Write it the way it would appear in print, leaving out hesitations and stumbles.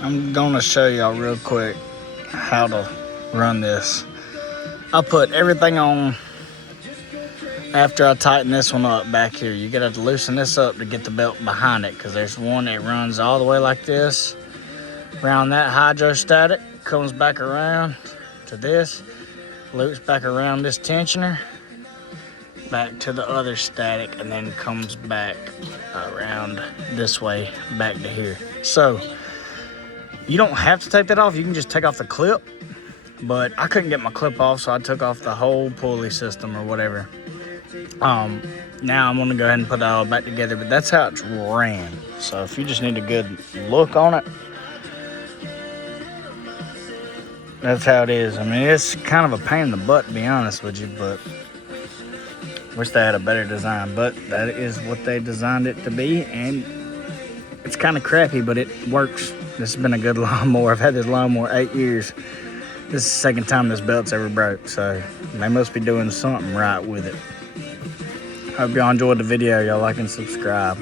I'm gonna show y'all real quick how to run this. I put everything on after I tighten this one up back here. You gotta loosen this up to get the belt behind it, because there's one that runs all the way like this around that hydrostatic, comes back around to this, loops back around this tensioner, back to the other static, and then comes back around this way back to here. So you don't have to take that off. You can just take off the clip, but I couldn't get my clip off, so I took off the whole pulley system or whatever. Now I'm gonna go ahead and put it all back together, but that's how it's ran. So if you just need a good look on it, that's how it is. I mean, it's kind of a pain in the butt, to be honest with you, but wish they had a better design, but that is what they designed it to be, and it's kind of crappy, but it works. This has been a good lawnmower. I've had this lawnmower 8 years. This is the second time this belt's ever broke, so they must be doing something right with it. Hope y'all enjoyed the video. Y'all like and subscribe.